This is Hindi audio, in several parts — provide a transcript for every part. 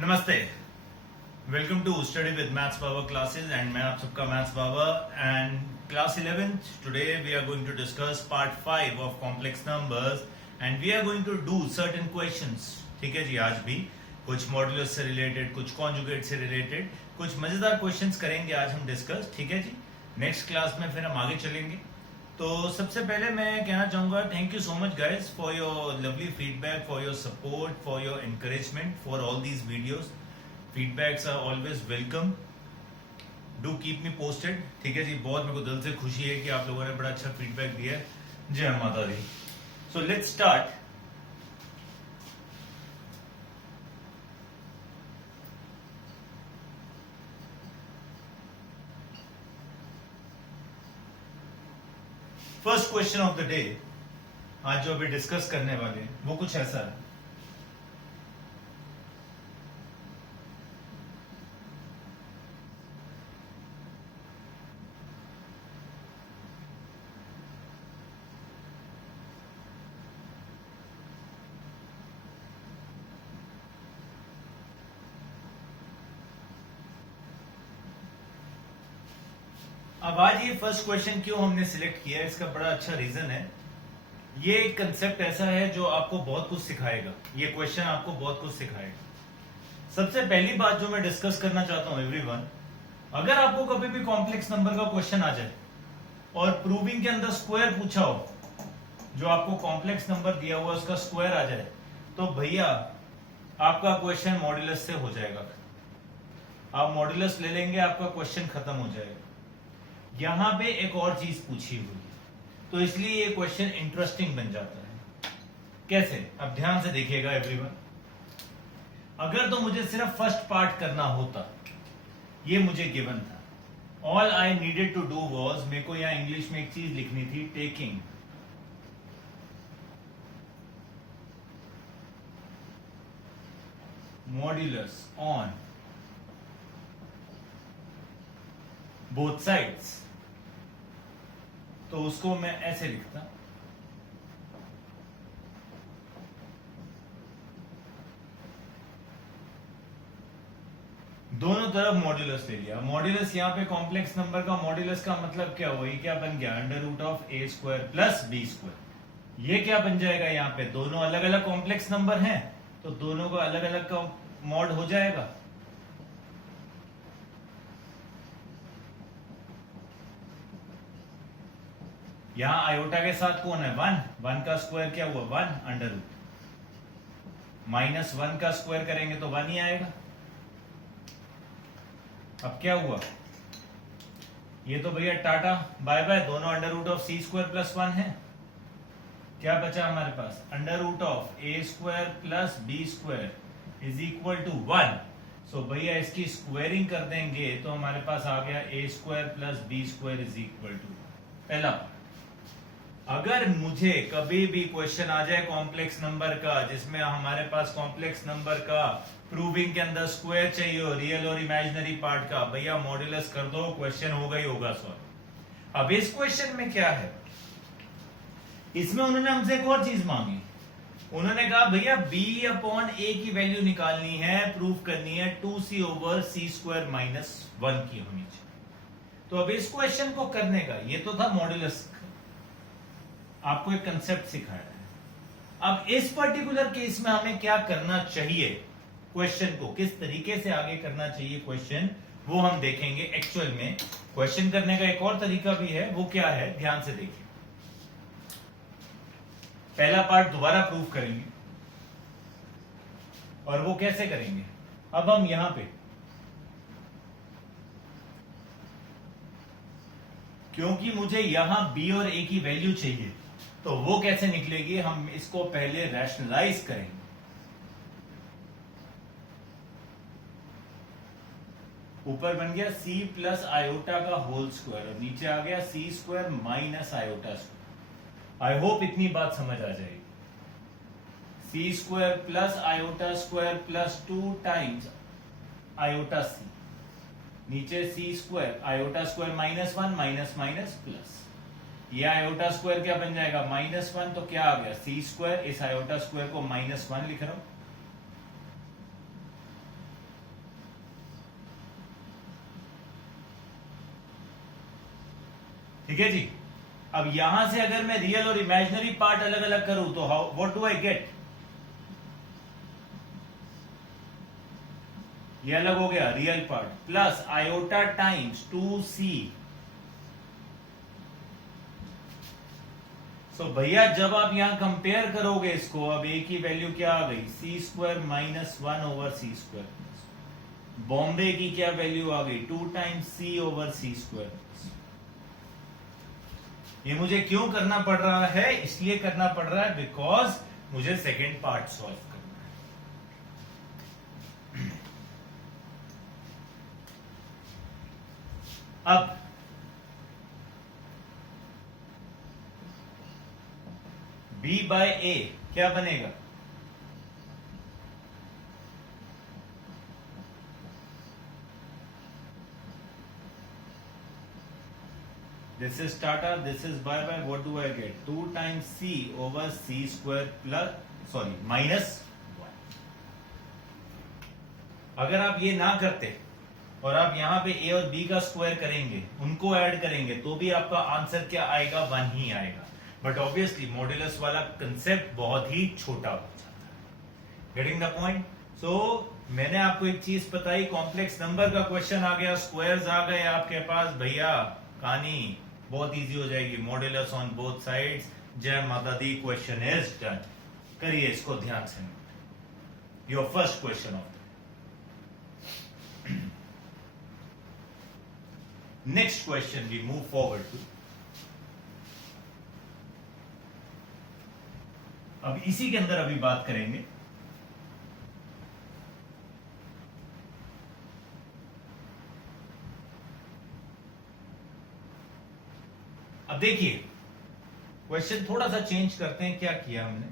नमस्ते, welcome to study with maths power classes and मैं आप सबका maths power and class 11th today we are going to discuss part 5 of complex numbers and we are going to do certain questions. ठीक है जी, आज भी कुछ मॉड्यूलस से रिलेटेड, कुछ कॉन्जुगेट से रिलेटेड, कुछ मजेदार क्वेश्चंस करेंगे आज हम डिस्कस। ठीक है जी, नेक्स्ट क्लास में फिर हम आगे चलेंगे। तो सबसे पहले मैं कहना चाहूंगा thank you so much guys for your lovely feedback, for your support, for your encouragement, for all these videos. Feedbacks are always welcome, do keep me posted. ठीक है जी, बहुत मेरे को दिल से खुशी है कि आप लोगों ने बड़ा अच्छा फीडबैक दिया है। जय माता दी। So let's start. First question of the day, आज जो अभी डिस्कस करने वाले हैं वो कुछ ऐसा है। अब आज ये फर्स्ट क्वेश्चन क्यों हमने सिलेक्ट किया है, इसका बड़ा अच्छा रीजन है। ये एक कंसेप्ट ऐसा है जो आपको बहुत कुछ सिखाएगा। ये क्वेश्चन आपको बहुत कुछ सिखाएगा। सबसे पहली बात जो मैं डिस्कस करना चाहता हूं एवरीवन, अगर आपको कभी भी कॉम्प्लेक्स नंबर का क्वेश्चन आ जाए और प्रूविंग के अंदर स्क्वायर पूछा हो, जो आपको कॉम्प्लेक्स नंबर दिया हुआ उसका स्क्वायर आ जाए, तो भैया आपका क्वेश्चन मॉड्यूलस से हो जाएगा। आप मॉड्यूलस ले लेंगे, आपका क्वेश्चन खत्म हो जाएगा। यहां पे एक और चीज पूछी हुई है, तो इसलिए ये क्वेश्चन इंटरेस्टिंग बन जाता है। कैसे? अब ध्यान से देखिएगा एवरीवन। अगर तो मुझे सिर्फ फर्स्ट पार्ट करना होता, ये मुझे गिवन था, all I needed to do was, मेरे को यहां इंग्लिश में एक चीज लिखनी थी, taking modulus on both sides. तो उसको मैं ऐसे लिखता, दोनों तरफ मॉड्यूलस ले लिया। मॉड्यूलस यहाँ पे कॉम्प्लेक्स नंबर का मॉड्यूलस का मतलब क्या हुआ, ये क्या बन गया, under root of A square plus B square. ये क्या बन जाएगा, यहाँ पे दोनों अलग अलग कॉम्प्लेक्स नंबर हैं तो दोनों का अलग अलग का मॉड हो जाएगा। यहां आयोटा के साथ कौन है, वन। वन का स्क्वायर क्या हुआ, one under root. Minus one का स्क्वायर करेंगे तो वन ही आएगा। अब क्या हुआ, ये तो भैया टाटा बाय बाय, दोनों under root of C square plus one है। क्या बचा हमारे पास, under root of A square plus B square is equal to one. So भैया इसकी स्क्वायरिंग कर देंगे तो हमारे पास आ गया A square plus B square is equal to. पहला, अगर मुझे कभी भी क्वेश्चन आ जाए कॉम्प्लेक्स नंबर का जिसमें हमारे पास कॉम्प्लेक्स नंबर का प्रूविंग के अंदर स्क्वायर चाहिए हो, रियल और इमेजिनरी पार्ट का, भैया मॉड्यूलस कर दो, क्वेश्चन होगा ही होगा सॉल्व। अब इस क्वेश्चन में क्या है, इसमें उन्होंने हमसे एक और चीज मांगी। उन्होंने कहा भैया b अपॉन a की वैल्यू निकालनी है, प्रूव करनी है 2c ओवर सी स्क्वायर माइनस 1 की होनी चाहिए। तो अब इस क्वेश्चन को करने का, ये तो था मॉड्यूलस, आपको एक कंसेप्ट सिखाया है। अब इस पर्टिकुलर केस में हमें क्या करना चाहिए, क्वेश्चन को किस तरीके से आगे करना चाहिए क्वेश्चन, वो हम देखेंगे। एक्चुअल में क्वेश्चन करने का एक और तरीका भी है, वो क्या है, ध्यान से देखिए। पहला पार्ट दोबारा प्रूव करेंगे, और वो कैसे करेंगे, अब हम यहां पे, क्योंकि मुझे यहां b और a की वैल्यू चाहिए, तो वो कैसे निकलेगी, हम इसको पहले रैशनलाइज करेंगे। ऊपर बन गया c प्लस आयोटा का होल स्क्वायर और नीचे आ गया c square minus iota square. I hope इतनी बात समझ आ जाएगी। c square plus iota square plus 2 times iota c, नीचे c square iota square minus 1 minus minus plus, ये आयोटा स्क्वायर क्या बन जाएगा, माइनस 1, तो क्या आ गया c स्क्वायर, इस आयोटा स्क्वायर को माइनस 1 लिख रहा हूं, ठीक है जी। अब यहां से अगर मैं रियल और इमेजिनरी पार्ट अलग अलग करूं तो how what do I get, ये अलग हो गया real part, plus iota times 2c। तो भैया जब आप यहां कंपेयर करोगे इसको, अब ए की वैल्यू क्या आ गई, c² माइनस 1/c²। बॉम्बे की क्या वैल्यू आ गई, 2 टाइम्स c/c²। ये मुझे क्यों करना पड़ रहा है, इसलिए करना पड़ रहा है बिकॉज मुझे सेकेंड पार्ट सॉल्व करना है। अब b/a क्या बनेगा, this is Tata, this is bye-bye, what do I get, 2 times c/c² plus sorry minus 1। अगर आप ये ना करते और आप यहां पे a और b का स्क्वायर करेंगे, उनको ऐड करेंगे, तो भी आपका आंसर क्या आएगा, 1 ही आएगा। बट ऑब्वियसली मॉड्यूलस वाला कंसेप्ट बहुत ही छोटा हो जाता है। Getting the point. सो मैंने आपको एक चीज बताई, कॉम्प्लेक्स नंबर का क्वेश्चन आ गया, स्क्वायर्स आ गए आपके पास, भैया कहानी बहुत इजी हो जाएगी। मॉड्यूलस ऑन बोथ साइड्स, जय माता दी, क्वेश्चन इज डन। करिए इसको ध्यान से, your first question of next question we move forward to. अब इसी के अंदर अभी बात करेंगे अब देखिए क्वेश्चन थोड़ा सा चेंज करते हैं, क्या किया हमने,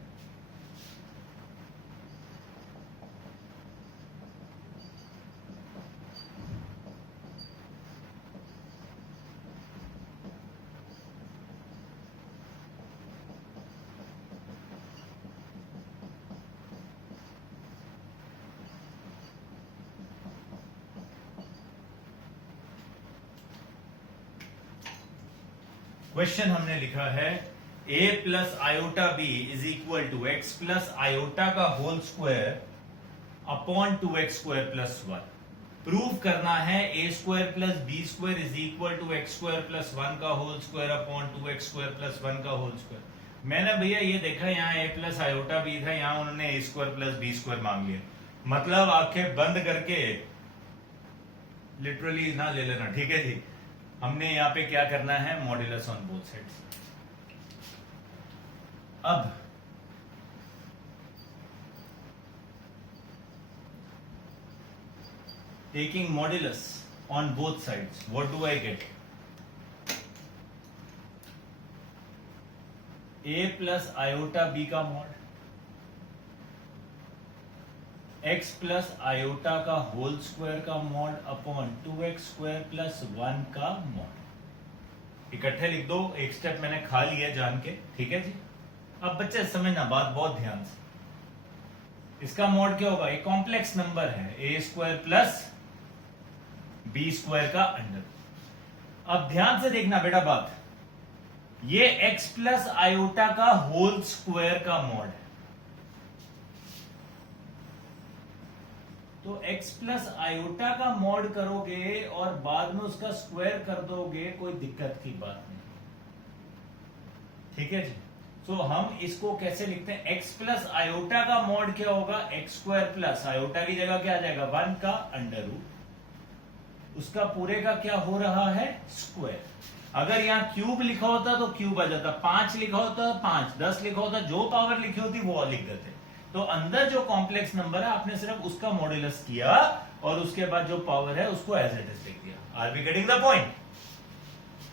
क्वेश्चन हमने लिखा है a plus iota b is equal to x plus iota का whole square upon 2x² plus 1। Prove करना है a² plus b² is equal to x² plus 1 का whole square upon 2x² plus 1 का होल स्क्वायर। मैंने भैया ये देखा यहाँ a प्लस आयोटा b था, यहाँ उन्होंने a² प्लस b² मांग लिया। मतलब आंखें बंद करके लिटरली ना ले लेना, ठीक है जी। हमने यहां पे क्या करना है, मॉड्यूलस ऑन बोथ साइड्स। अब taking modulus on both sides, what do I get, a plus iota b का मॉड, x प्लस आयोटा का होल स्क्वायर का मॉड अपॉन 2x² प्लस 1 का मॉड। इकट्ठे लिख दो, एक स्टेप मैंने खा लिया जान के, ठीक है जी। अब बच्चे समझना बात बहुत ध्यान से। इसका मॉड क्या होगा, एक कॉम्प्लेक्स नंबर है a² प्लस b² का अंडर। अब ध्यान से देखना बेटा बात, ये x प्लस आयोटा का होल स्क्वायर का मॉड है, तो x प्लस आयोटा का मॉड करोगे और बाद में उसका स्क्वायर कर दोगे, कोई दिक्कत की बात नहीं, ठीक है जी। तो हम इसको कैसे लिखते हैं, x प्लस आयोटा का मॉड क्या होगा, x² प्लस आयोटा की जगह क्या आ जाएगा, 1 का अंडर रूट, उसका पूरे का क्या हो रहा है, स्क्वायर। अगर यहाँ क्यूब लिखा होता तो क्यूब आ जाता, 5 लिखा होता 5, 10 लिखा होता, जो पावर लिखी होती वो लिख देते। तो अंदर जो कॉम्प्लेक्स नंबर है आपने सिर्फ उसका मॉड्यूलस किया और उसके बाद जो पावर है उसको एज इट इज लिख दिया। Are we getting the point.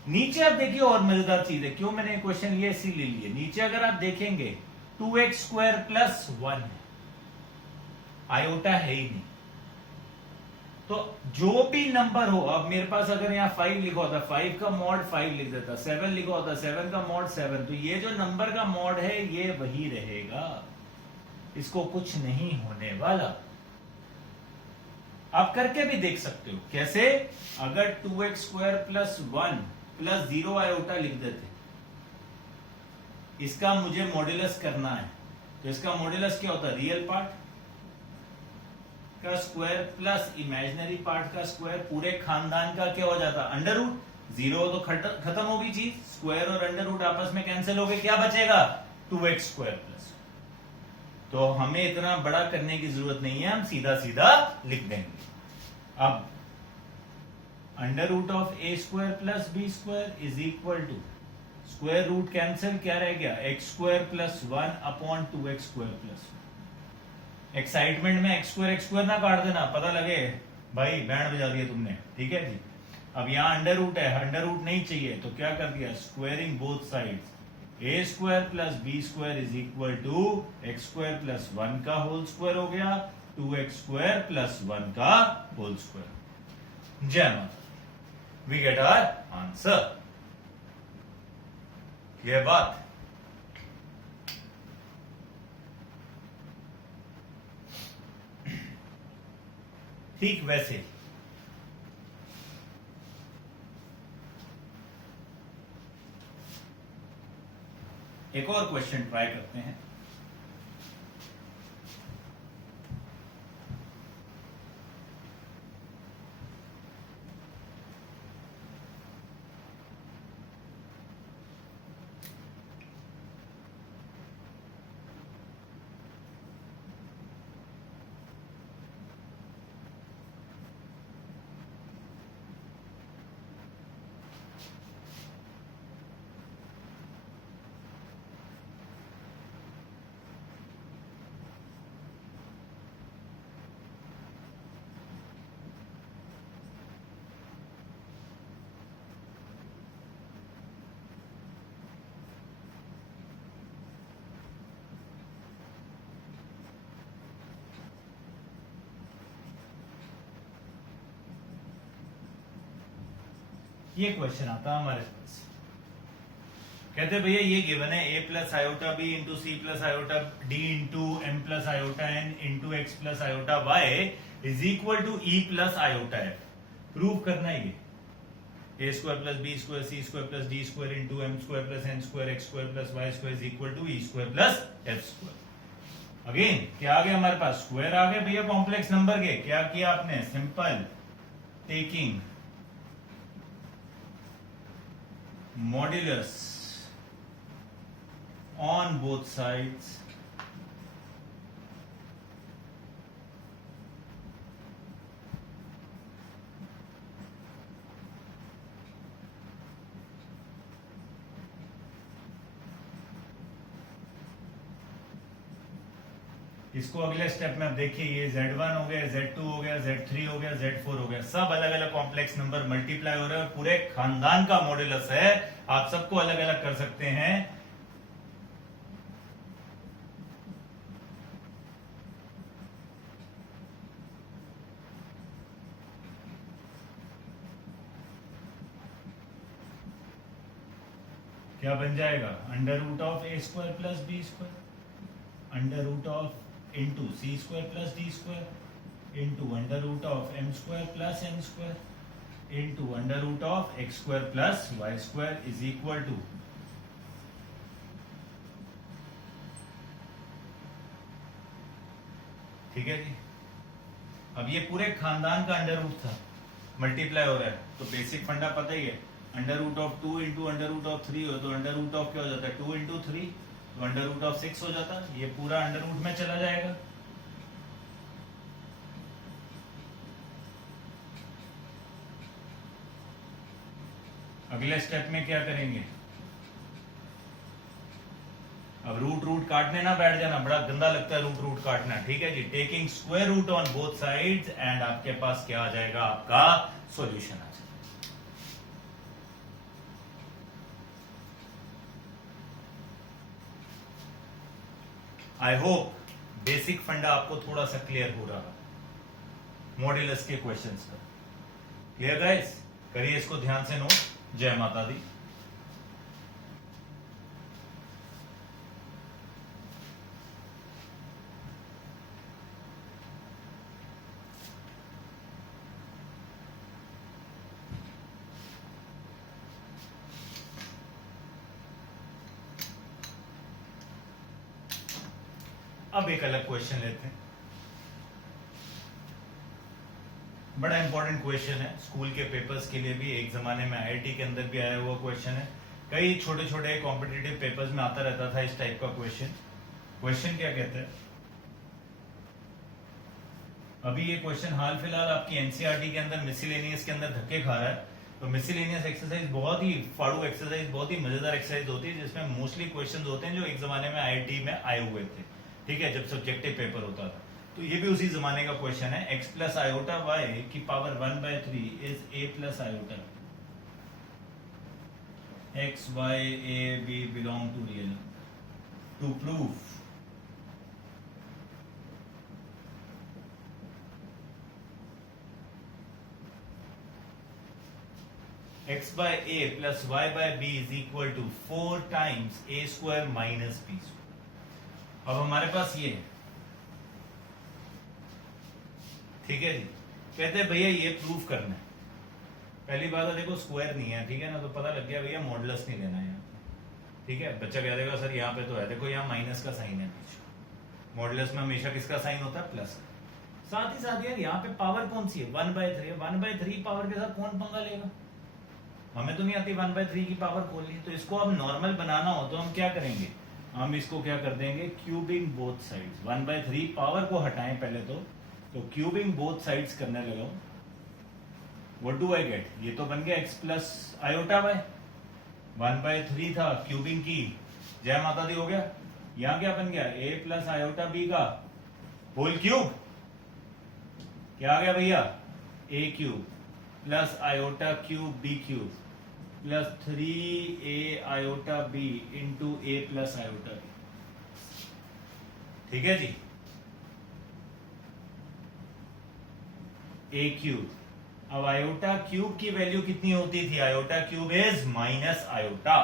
नीचे आप देखिए और मजेदार चीज है, क्यों मैंने क्वेश्चन ये इसीलिए लिए, नीचे अगर आप देखेंगे 2x² प्लस 1 है, आयोटा है ही नहीं, तो जो भी नंबर हो, अब मेरे पास अगर यहाँ 5 लिखा होता, 5 का मॉड 5 लिख देता, 7 लिखा होता, 7 का मॉड 7, तो ये जो नंबर का मॉड है ये वही रहेगा, इसको कुछ नहीं होने वाला। आप करके भी देख सकते हो, कैसे, अगर 2x² प्लस 1 प्लस 0 आयोटा लिख देते। इसका मुझे मॉड्यूलस करना है, तो इसका मॉड्यूलस क्या होता है? रियल पार्ट का स्क्वायर प्लस इमेजिनरी पार्ट का स्क्वायर, पूरे खानदान का क्या हो जाता? Under root. 0 तो खत्म होगी चीज, स्क्वायर और अंडर रूट आपस में कैंसिल हो गए, क्या बचेगा? 2x square plus. तो हमें इतना बड़ा करने की जरूरत नहीं है, हम सीधा सीधा लिख देंगे। अब under root of A square plus B square is equal to square root cancel, क्या रह गया? X square plus 1 upon 2x square plus. Excitement में एक्स स्क्वायर ना काट देना, पता लगे भाई बैंड बजा दिया तुमने, ठीक है जी। अब यहाँ अंडर रूट है, अंडर रूट नहीं चाहिए तो क्या कर दिया? Squaring both sides, a square plus B square is equal to x square plus 1 का होल स्क्वायर हो गया 2x स्क्वायर प्लस 1 का होल स्क्वायर। जय माता, वी गेट आवर आंसर। यह बात ठीक वैसे एक और क्वेश्चन ट्राई करते हैं। ये क्वेश्चन आता है हमारे पास, कहते भैया ये गिवन है a plus iota B into C plus iota D into M plus iota N into X plus iota Y is equal to E plus iota F. Prove करना है ये, A square plus B square C square plus D square into M square plus N square X square plus Y square is equal to E square plus F square. Again क्या आ गया हमारे पास? स्क्वायर आ गए भैया कॉम्प्लेक्स नंबर के। क्या किया आपने? Simple taking modulus on both sides इसको अगले स्टेप में अब देखिए, ये Z1 हो गया, Z2 हो गया, Z3 हो गया, Z4 हो गया, सब अलग अलग कॉम्प्लेक्स नंबर मल्टीप्लाई हो रहे हैं और पूरे खानदान का मॉड्यूलस है, आप सबको अलग अलग कर सकते हैं। क्या बन जाएगा? Under root of A square plus B square under root of into c square plus D square into under root of m square plus N square into under root of x square plus Y square is equal to ठीक है जी। अब ये पूरे खानदान का अंडर रूट था, मल्टीप्लाई हो रहा है, तो बेसिक फंडा पता ही है, under root of 2 into under root of 3 हो तो अंडर रूट ऑफ क्या हो जाता है? 2 इंटू 3 तो अंडर रूट ऑफ 6 हो जाता, ये पूरा अंडर रूट में चला जाएगा। अगले स्टेप में क्या करेंगे? अब रूट रूट काटने ना बैठ जाना, बड़ा गंदा लगता है रूट रूट काटना, ठीक है जी। Taking square root on both sides and आपके पास क्या आ जाएगा? आपका सॉल्यूशन आ जाएगा। आई होप बेसिक फंडा आपको थोड़ा सा क्लियर हो रहा है मॉड्यूलस के क्वेश्चंस का। Clear guys? करिए इसको ध्यान से नोट। जय माता दी। अब एक अलग क्वेश्चन लेते हैं, बड़ा इंपॉर्टेंट क्वेश्चन है स्कूल के पेपर्स के लिए भी, एक जमाने में आईआईटी के अंदर भी आया हुआ क्वेश्चन है, कई छोटे छोटे कॉम्पिटिटिव पेपर्स में आता रहता था इस टाइप का क्वेश्चन। क्वेश्चन क्या कहता है, अभी ये क्वेश्चन हाल फिलहाल आपकी एनसीईआरटी के अंदर मिसलेनियस के अंदर धक्के खा रहा है। तो मिसलेनियस एक्सरसाइज बहुत ही फाड़ू एक्सरसाइज, बहुत ही मजेदार एक्सरसाइज होती है, जिसमें मोस्टली क्वेश्चंस होते हैं जो एक जमाने में आईआईटी में आए हुए थे, ठीक है, जब सब्जेक्टिव पेपर होता था। तो ये भी उसी जमाने का क्वेश्चन है। x प्लस आयोटा वाई की power 1/3 is a plus iota x y a b belong to real. To prove x by a plus y by b is equal to 4 times a square minus b square। अब हमारे पास ये है, ठीक है जी। कहते हैं भैया ये प्रूफ करना है। पहली बात है देखो स्क्वायर नहीं है, ठीक है ना, तो पता लग गया भैया मॉडुलस नहीं लेना है, ठीक है। बच्चा कह देगा सर यहाँ पे तो है, देखो यहाँ माइनस का साइन है पीछे, मॉडुलस में हमेशा किसका साइन होता है, प्लस का। साथ ही साथ यार यहाँ पे पावर कौन सी है, 1/3 है, 1/3 पावर के साथ कौन पंगा लेगा, हमें तो नहीं आती 1/3 की पावर खोलनी। तो इसको अब नॉर्मल बनाना हो तो हम क्या करेंगे, हम इसको क्या कर देंगे, क्यूबिंग बोथ साइड्स। 1/3 पावर को हटाएं पहले तो क्यूबिंग बोथ साइड्स करने लगा। व्हाट डू आई गेट, ये तो बन गया x प्लस आयोटा वाई, 1/3 था, क्यूबिंग की, जय माता दी, हो गया। यहां क्या बन गया, a प्लस आयोटा बी का होल क्यूब, क्या आ गया भैया, a cube plus iota cube b cube plus 3a iota B into a plus iota b, ठीक है जी, a क्यूब। अब आयोटा क्यूब की वैल्यू कितनी होती थी, iota cube is minus iota,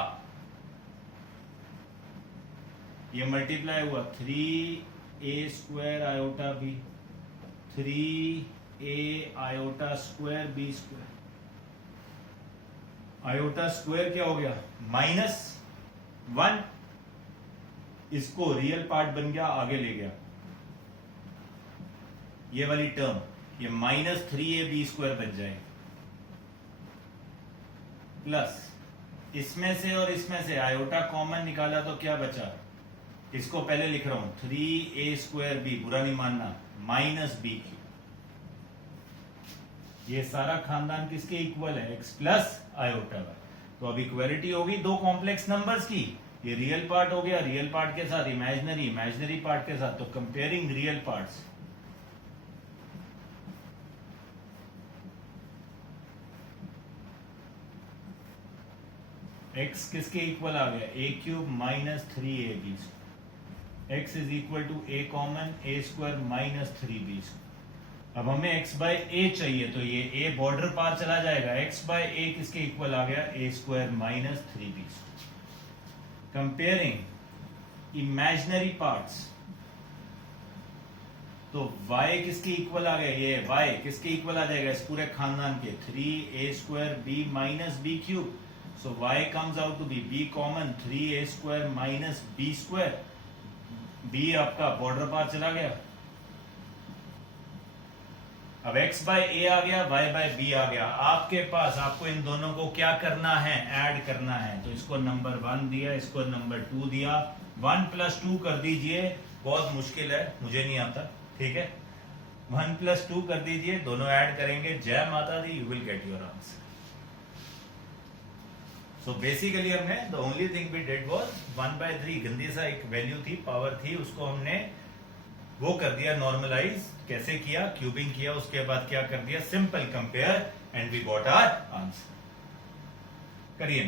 ये मल्टीप्लाई हुआ 3a square iota b, 3a iota square b square. Iota square क्या हो गया, -1, इसको रियल पार्ट बन गया, आगे ले गया ये वाली टर्म, ये -3ab स्क्वायर बन जाएगा, प्लस इसमें से और इसमें से आयोटा कॉमन निकाला तो क्या बचा, इसको पहले लिख रहा हूं 3a स्क्वायर बी, बुरा नहीं मानना, माइनस बी क्यूब। ये सारा खानदान किसके इक्वल है, x प्लस आयोटा वाई। तो अब इक्वालिटी होगी दो कॉम्प्लेक्स नंबर्स की, ये रियल पार्ट हो गया रियल पार्ट के साथ, इमेजिनरी इमेजिनरी पार्ट के साथ, तो कंपेयरिंग रियल पार्ट्स, x किसके इक्वल आ गया, a cube minus 3ab, x is equal to a common a square minus 3b। अब हमें x बाय a चाहिए, तो ये a बॉर्डर पार चला जाएगा, x बाय a किसके इक्वल आ गया, a square minus 3b। Comparing imaginary parts, तो y किसके इक्वल आ गया, ये y किसके इक्वल आ जाएगा, इस पूरे खानदान के 3a square b minus b cube. So y comes out to be b common 3a square minus b square, b आपका बॉर्डर पार चला गया। अब x बाय a आ गया, y बाय b आ गया, आपके पास आपको इन दोनों को क्या करना है, ऐड करना है। तो इसको नंबर 1 दिया, इसको नंबर 2 दिया, 1 प्लस 2 कर दीजिए, बहुत मुश्किल है, मुझे नहीं आता, ठीक है, 1 प्लस 2 कर दीजिए, दोनों ऐड करेंगे, जय माता दी, you will get your answer. So basically हमने the only thing we did was 1/3, गंदी सा एक वैल्यू थी, पावर थी, उसको हमने वो कर दिया नॉर्मलाइज, कैसे किया, क्यूबिंग किया, उसके बाद क्या कर दिया, simple compare, and we got our answer. करिए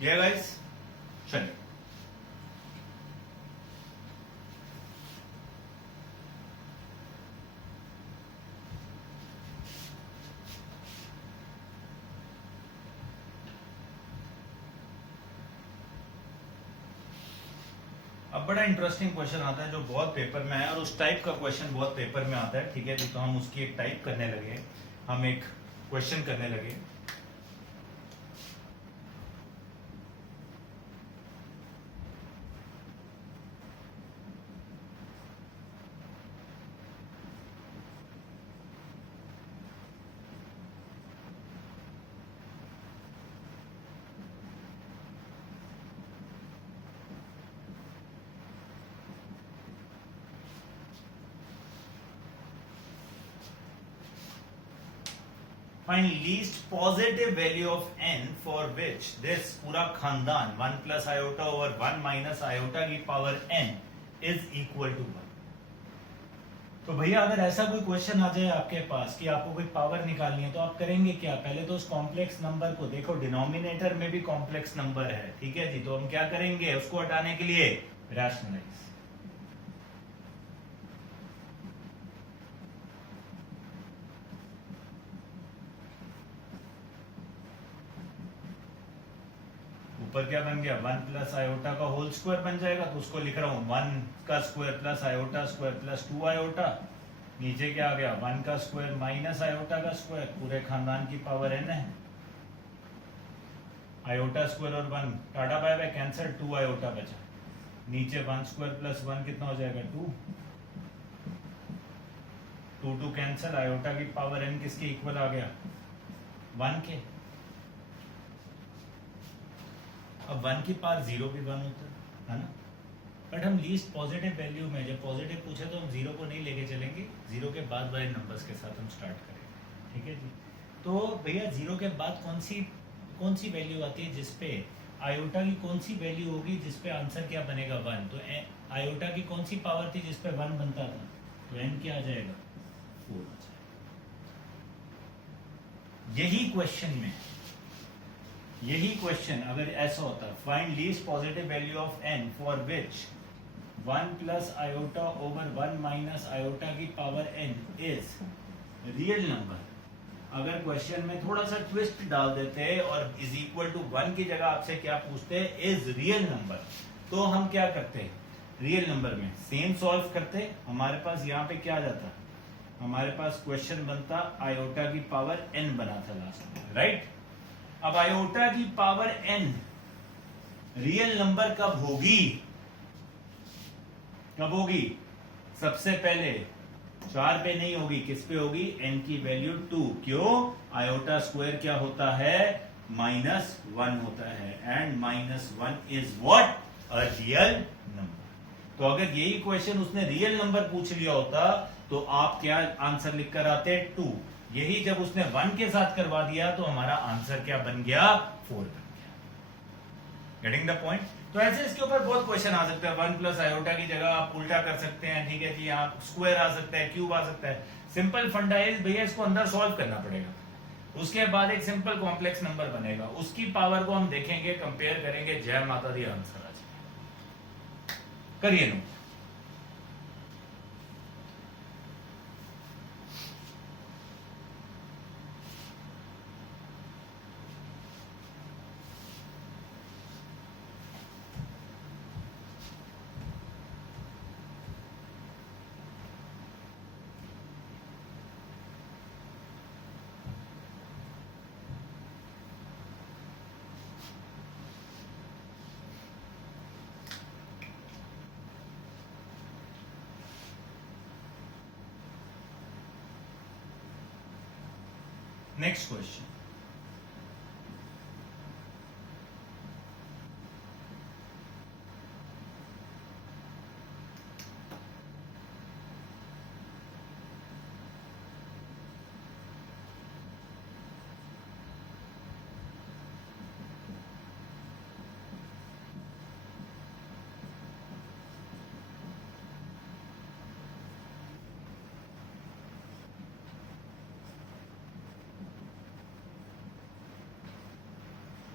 गाइस, चलिए अब अब बड़ा इंटरेस्टिंग क्वेश्चन आता है जो बहुत पेपर में है, और उस टाइप का क्वेश्चन बहुत पेपर में आता है, ठीक है जी। तो हम उसकी एक टाइप करने लगे, हम एक क्वेश्चन करने लगे। Find least positive value of n for which this पूरा खानदान 1 plus iota over 1 minus iota की power n is equal to 1। तो भैया अगर ऐसा कोई क्वेश्चन आ जाए आपके पास कि आपको कोई पावर निकालनी है, तो आप करेंगे क्या? पहले तो उस कॉम्प्लेक्स नंबर को देखो, डिनोमिनेटर में भी कॉम्प्लेक्स नंबर है, ठीक है जी। तो हम क्या करेंगे? उसको हटाने के लिए रैशनलाइज। ऊपर क्या बन गया? 1 प्लस आयोटा का होल स्क्वायर बन जाएगा, तो उसको लिख रहा हूं 1 का square plus iota square plus 2 iota. नीचे क्या आ गया? 1 का स्क्वायर माइनस आयोटा का स्क्वायर, पूरे खानदान की पावर n है। आयोटा स्क्वायर और 1 tata bye bye cancel, 2 iota बचा। नीचे 1 स्क्वायर प्लस 1 कितना हो जाएगा? 2। 2 कैंसिल, आयोटा की पावर n किसके इक्वल आ गया? 1 के। अब 1 की पावर 0 भी 1 होता है ना। बट हम लीस्ट पॉजिटिव वैल्यू में, जब पॉजिटिव पूछे तो हम 0 को नहीं लेके चलेंगे, 0 के बाद वाले नंबर्स के साथ हम स्टार्ट करेंगे, ठीक है जी। तो भैया 0 के बाद कौन सी वैल्यू आती है जिसपे आयोटा की कौन सी वैल्यू होगी जिसपे आंसर क्या बनेगा? 1। तो आयोटा की कौन सी पावर थी जिसपे 1 बनता था? तो n क्या आ जाएगा? 4 आ जाएगा। यही क्वेश्चन अगर ऐसा होता, find least positive value of n for which 1 plus iota over 1 minus iota की power n is real number. अगर क्वेश्चन में थोड़ा सा ट्विस्ट डाल देते और इज इक्वल टू 1 की जगह आपसे क्या पूछते? Is real number. तो हम क्या करते? रियल नंबर में सेम सॉल्व करते। हमारे पास यहाँ पे क्या आ जाता? हमारे पास क्वेश्चन बनता आयोटा की पावर n बना था लास्ट में, राइट। अब आयोटा की पावर n रियल नंबर कब होगी? सबसे पहले 4 पे नहीं होगी, किस पे होगी? n की वैल्यू 2। क्यों? आयोटा स्क्वायर क्या होता है? -1 होता है, and -1 is what? A real number. तो अगर यही क्वेश्चन उसने रियल नंबर पूछ लिया होता तो आप क्या आंसर लिख कर आते? 2। यही जब उसने 1 के साथ करवा दिया तो हमारा आंसर क्या बन गया? 4 बन गया। Getting the point? तो ऐसे इसके ऊपर बहुत क्वेश्चन आ सकते हैं। 1 प्लस आयोटा की जगह आप उल्टा कर सकते हैं, ठीक है जी। यहाँ स्क्वायर आ सकता है, क्यूब आ सकता है। सिंपल फंडा है भैया, इसको अंदर सॉल्व करना पड़ेगा। उसके बाद एक सिंपल कॉम्प्लेक्स नंबर बनेगा, उसकी पावर को हम देखेंगे, कंपेयर करेंगे, जय माता दी, आंसर आ जाएगा। करिए नो। Next question.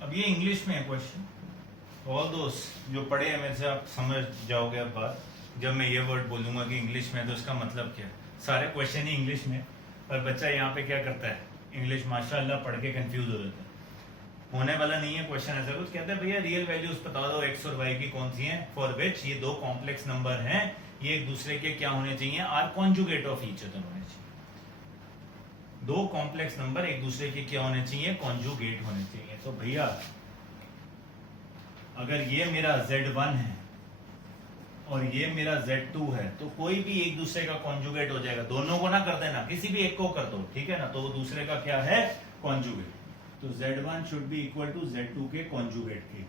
अब ये इंग्लिश में है क्वेश्चन। ऑल दोस्त जो पढ़े हैं मेरे से, आप समझ जाओगे अब बात। जब मैं ये वर्ड बोलूंगा कि इंग्लिश में, तो इसका मतलब क्या है? सारे क्वेश्चन ही इंग्लिश में, पर बच्चा यहाँ पे क्या करता है? इंग्लिश माशाल्लाह पढ़ के कंफ्यूज हो जाता है। होने वाला नहीं है क्वेश्चन ऐसा कुछ। कहते हैं भैया रियल वैल्यूज बता दो एक्स और वाई की कौन सी हैं फॉर विच ये दो कॉम्प्लेक्स नंबर हैं, ये एक दूसरे के क्या होने चाहिए, are conjugate of each other होने चाहिए। दो कॉम्प्लेक्स नंबर एक दूसरे के क्या होने चाहिए, कॉन्जुगेट होने चाहिए। तो भैया अगर ये मेरा Z1 है और ये मेरा Z2 है तो कोई भी एक दूसरे का कॉन्जुगेट हो जाएगा। दोनों को ना कर देना, किसी भी एक को कर दो, ठीक है ना, तो वो दूसरे का क्या है, कॉन्जुगेट। तो Z1 should be equal to Z2 के कॉन्जुगेट के।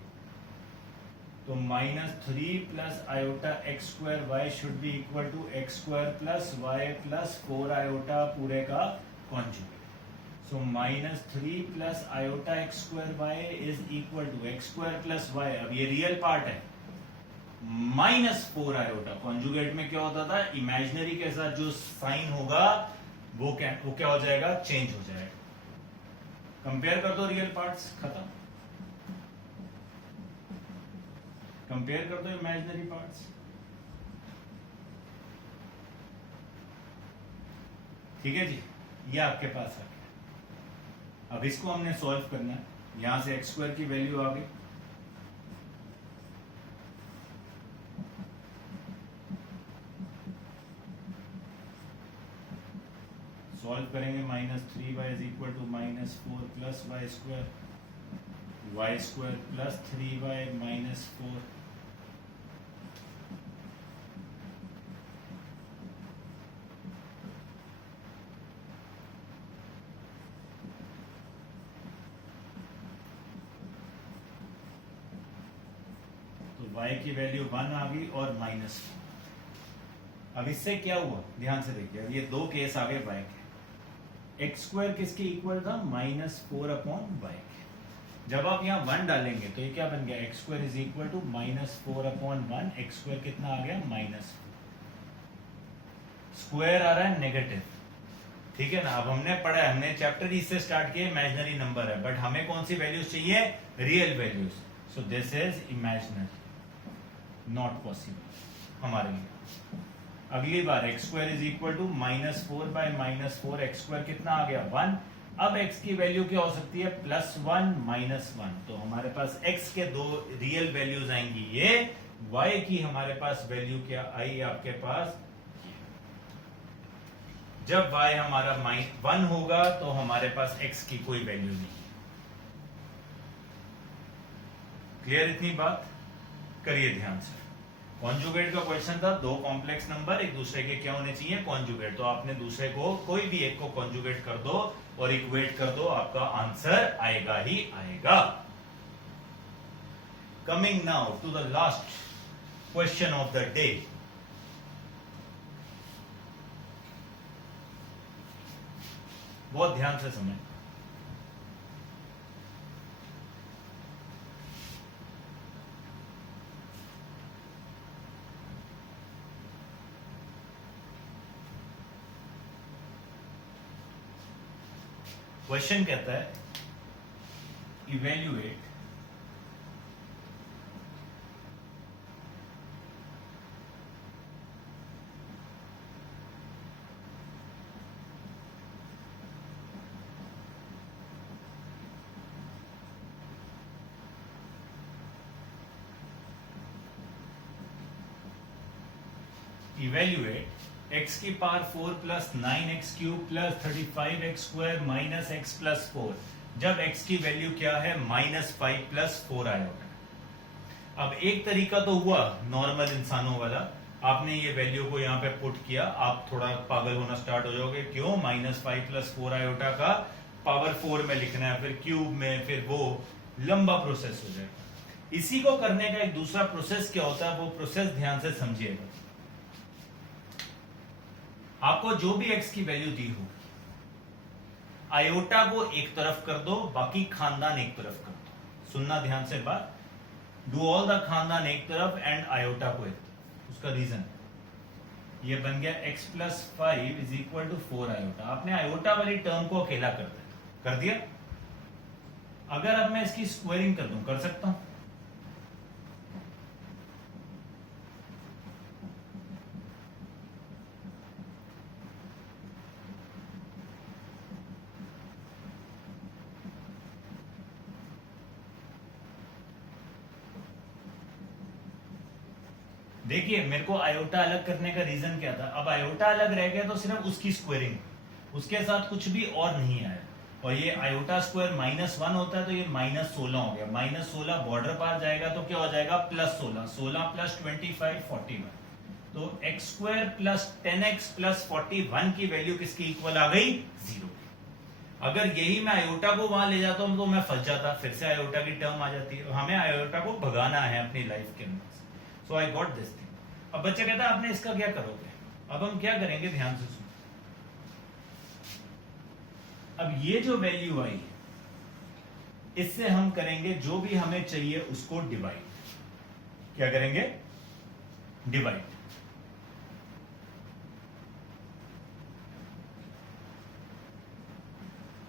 तो -3 plus iota x square y should be equal to x square plus y plus 4 iota पूरे का conjugate. So -3 plus iota x square y is equal to x square plus y, अब ये रियल पार्ट है, -4 आयोटा। कॉन्जुगेट में क्या होता था, इमेजिनरी के साथ जो साइन होगा वो क्या हो जाएगा, चेंज हो जाएगा। कंपेयर कर दो रियल पार्ट्स, खत्म। कंपेयर कर दो इमेजिनरी पार्ट्स, ठीक है जी, ये आपके पास है। अब इसको हमने सॉल्व करना है, यहां से एक्स स्क्वायर की वैल्यू आ गई, सॉल्व करेंगे -3y is equal to -4 plus Y square, y square plus 3y -4, y की वैल्यू 1 आ गई और -4। अब इससे क्या हुआ, ध्यान से देखिए, अब ये दो केस आ गए y के। एक्स स्क्वायर किसके इक्वल था, -4/y। जब आप यहाँ 1 डालेंगे तो ये क्या बन गया, x square is equal to -4/1, x square कितना आ गया, -4। स्क्वायर आ रहा है नेगेटिव, ठीक है ना। अब हमने पढ़ा है, हमने चैप्टर इससे स्टार्ट किया, इमेजिनरी नंबर है, बट हमें कौन सी वैल्यूज चाहिए, real values. So this is imaginary, not possible हमारे लिए। अगली बार X square is equal to -4/-4, X square कितना आ गया, 1। अब x की वैल्यू क्या हो सकती है, +1 -1। तो हमारे पास x के दो रियल वैल्यूज आएंगी ये, y की हमारे पास वैल्यू क्या आई आपके पास, जब y हमारा -1 होगा तो हमारे पास x की कोई वैल्यू नहीं। क्लियर इतनी बात, करिए ध्यान से। कॉन्जुगेट का क्वेश्चन था, दो कॉम्प्लेक्स नंबर एक दूसरे के क्या होने चाहिए, कॉन्जुगेट। तो आपने दूसरे को कोई भी एक को कॉन्जुगेट कर दो और इक्वेट कर दो, आपका आंसर आएगा ही आएगा। Coming now to the last question of the day. बहुत ध्यान से समझ। क्वेश्चन कहता है इवेल्युएट x की power 4 plus 9x cube plus 35x square minus x plus 4, जब x की वैल्यू क्या है, -5 प्लस 4 आयोटा। अब एक तरीका तो हुआ नॉर्मल इंसानों वाला, आपने ये वैल्यू को यहाँ पे पुट किया, आप थोड़ा पागल होना स्टार्ट हो जाओगे, क्यों, -5 प्लस 4 आयोटा का पावर 4 में लिखना है, फिर क्यूब में, फिर वो लंबा प्रोसेस हो जाएगा। इसी को करने का एक दूसरा प्रोसेस क्या होता है, वो प्रोसेस ध्यान से समझिएगा। आपको जो भी x की वैल्यू दी हो, आयोटा को एक तरफ कर दो, बाकी खानदान एक तरफ कर दो। सुनना ध्यान से बात, डू ऑल द खानदान एक तरफ एंड आयोटा को एक तरफ। उसका रीजन ये बन गया x plus 5 is equal to 4 iota. आपने आयोटा वाली टर्म को अकेला कर दिया। अगर अब मैं इसकी स्क्वायरिंग कर दूं, कर सकता हूं, देखिए मेरे को आयोटा अलग करने का रीजन क्या था, अब आयोटा अलग रह गया तो सिर्फ उसकी स्क्वायरिंग, उसके साथ कुछ भी और नहीं आया। और ये आयोटा स्क्वायर -1 होता है तो ये -16 हो गया, -16 बॉर्डर पार जाएगा तो क्या हो जाएगा +16, 16 + 25 41। तो x square plus 10x plus 41 की वैल्यू किसकी इक्वल आ गई, 0। अगर यही मैं आयोटा को वहां ले जाता हूं तो मैं फंस जाता, फिर से आयोटा की टर्म आ जाती है। हमें आयोटा को भगाना है अपनी लाइफ के अंदर। सो आई गॉट दिस थिंग। अब बच्चा कहता है आपने इसका क्या करोगे, अब हम क्या करेंगे, ध्यान से सुनो। अब ये जो वैल्यू आई इससे हम करेंगे जो भी हमें चाहिए उसको डिवाइड। क्या करेंगे, डिवाइड।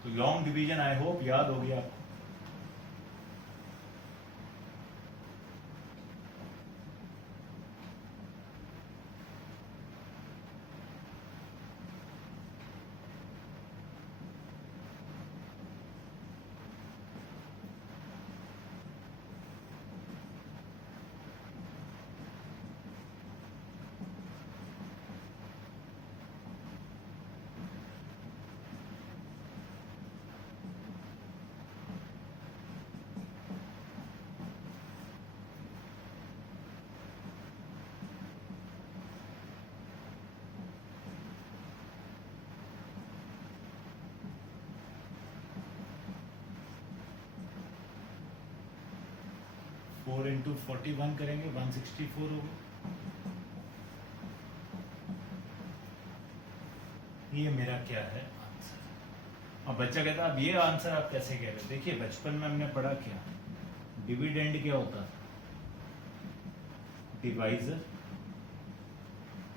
तो लॉन्ग डिवीजन आई होप याद हो गया आपको। फोर इंटू 41 करेंगे 164 होगा। ये मेरा क्या है आंसर। अब बच्चा कहता अब ये आंसर आप कैसे कह रहे हो, देखिए बचपन में हमने पढ़ा क्या, डिविडेंड क्या होता था, divisor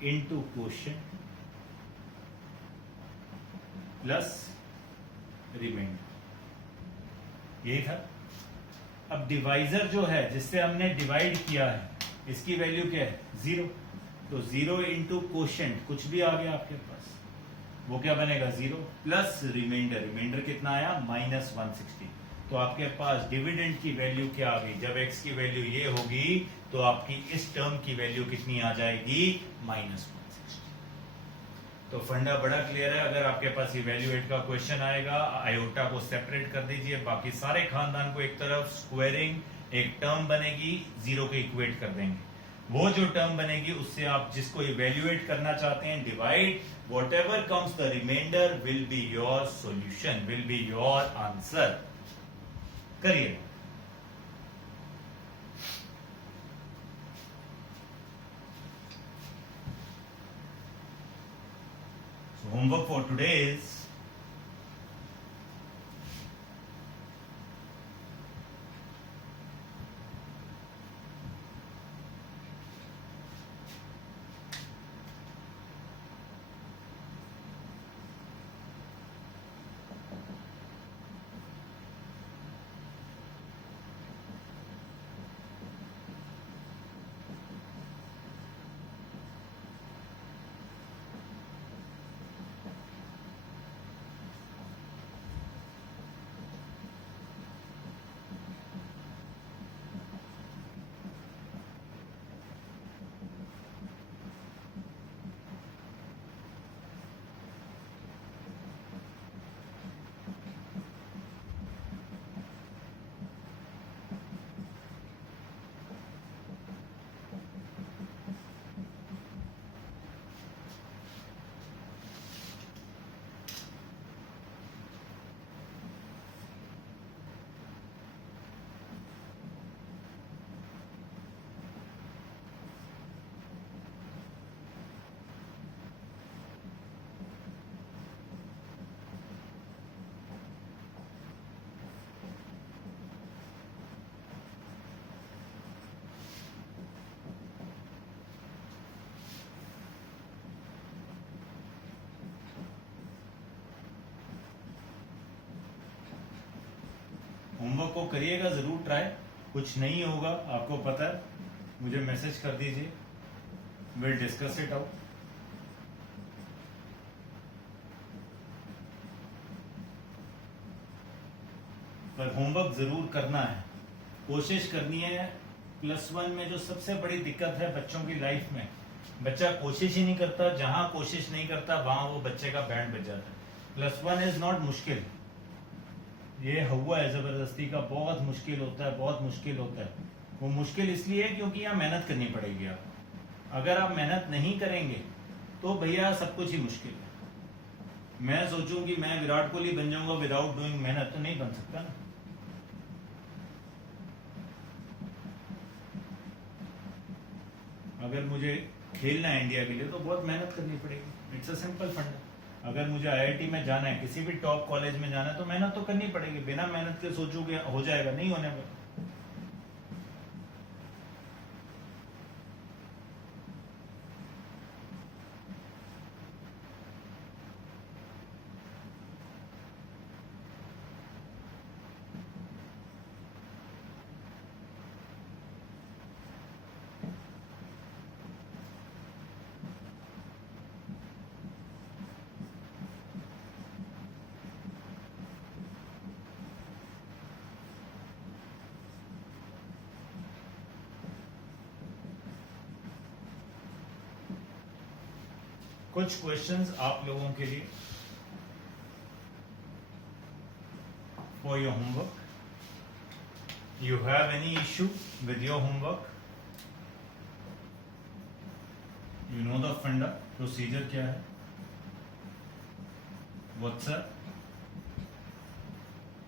into quotient plus remainder, यही था। अब डिवाइजर जो है जिससे हमने डिवाइड किया है इसकी वैल्यू क्या है, 0। तो 0 इंटू क्वोशिएंट कुछ भी आ गया आपके पास, वो क्या बनेगा 0 प्लस रिमाइंडर, रिमाइंडर कितना आया -160। तो आपके पास डिविडेंड की वैल्यू क्या आ गई, जब x की वैल्यू ये होगी तो आपकी इस टर्म की वैल्यू कितनी आ जाएगी, -160। तो फंडा बड़ा क्लियर है। अगर आपके पास इवैल्यूएट का क्वेश्चन आएगा, आयोटा को सेपरेट कर दीजिए, बाकी सारे खानदान को एक तरफ, स्क्वायरिंग एक टर्म बनेगी, 0 के इक्वेट कर देंगे। वो जो टर्म बनेगी उससे आप जिसको इवैल्यूएट करना चाहते हैं, divide, whatever comes the remainder will be your solution, will be your answer. करिए। So homework for today is homework को करिएगा जरूर ट्राई, कुछ नहीं होगा आपको पता है, मुझे मैसेज कर दीजिए, विल डिस्कस इट आउट। पर होमवर्क जरूर करना है, कोशिश करनी है +1 में जो सबसे बड़ी दिक्कत है बच्चों की लाइफ में, बच्चा कोशिश ही नहीं करता, जहां कोशिश नहीं करता वहां वो बच्चे का बैंड बज जाता है। +1 इज नॉट मुश्किल, ये हुआ है जबरदस्ती का बहुत मुश्किल होता है, बहुत मुश्किल होता है। वो मुश्किल इसलिए है क्योंकि यहाँ मेहनत करनी पड़ेगी आपको। अगर आप मेहनत नहीं करेंगे तो भैया सब कुछ ही मुश्किल है। मैं सोचूं कि मैं विराट कोहली बन जाऊंगा विदाउट डूइंग मेहनत, तो नहीं बन सकता ना। अगर मुझे खेलना है इंडिया के लिए तो बहुत मेहनत करनी पड़ेगी। इट्स अ सिंपल फंडा। अगर मुझे आईआईटी में जाना है, किसी भी टॉप कॉलेज में जाना है, तो मेहनत तो करनी पड़ेगी। बिना मेहनत के सोचूं कि हो जाएगा, नहीं होने वाला। कुछ क्वेश्चंस आप लोगों के लिए for your homework. You have any issue with your homework? You know the funda, procedure क्या है? व्हाट्सएप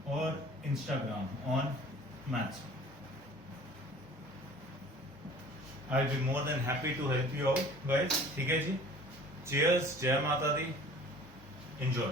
और Instagram on maths. I will be more than happy to help you out guys. ठीक है जी, चीयर्स, जय माता दी, एंजॉय।